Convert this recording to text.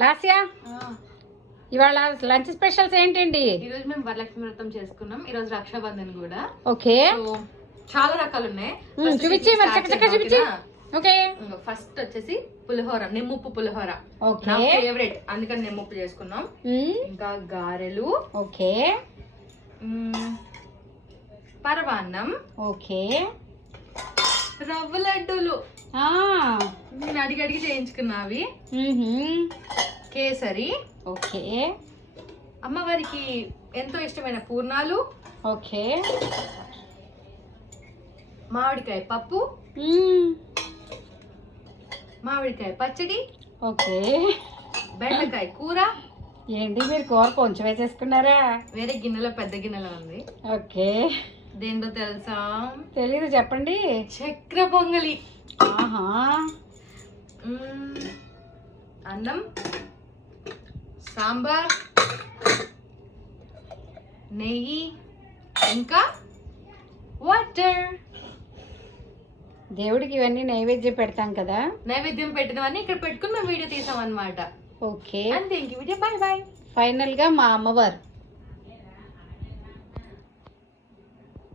లాస్యా ఇవాళ lunch specials ఏంటండి? ఈ రోజు మేము వరలక్ష్మి వ్రతం చేసుకున్నాం. ఈ రోజు రక్షాబంధన్ కూడా. ఓకే, చాలా రకాలు ఉన్నాయి. చూపించి మరి చక్కచక్క చూపించి. ఓకే, ఫస్ట్ వచ్చేసి పులిహోర, నిమ్ముప్పు పులిహోర నా ఫేవరెట్, అందుకని నిమ్ముప్పు చేసుకున్నాం. ఇంకా గారెలు, ఓకే, పరవాన్నం, ఓకే, రవ్వ లడ్డూలు నేను అడిగి చేయించుకున్నవి, కేసరి, ఓకే, అమ్మవారికి ఎంతో ఇష్టమైన పూర్ణాలు, ఓకే, మామిడికాయ పప్పు, మామిడికాయ పచ్చడి, ఓకే, బెండకాయ కూర. ఏంటి మీరు కూర కొంచెం వేసేసుకున్నారా? వేరే గిన్నెలో, పెద్ద గిన్నెలో ఉంది. ఓకే, దేంట్లో తెలుసా? తెలీదు, చెప్పండి. చక్ర పొంగలి. ఆహా, అన్నం, సాంబార్, నెయ్యి, ఇంకా వాటర్. దేవుడికి ఇవన్నీ నైవేద్యం పెడతాం కదా. నైవేద్యం పెట్టినవన్నీ ఇక్కడ పెట్టుకుని మేము వీడియో తీసాం అన్నమాట. ఓకే, అంతే, ఇంక వీడియో. Bye bye. ఫైనల్ గా మా అమ్మవారు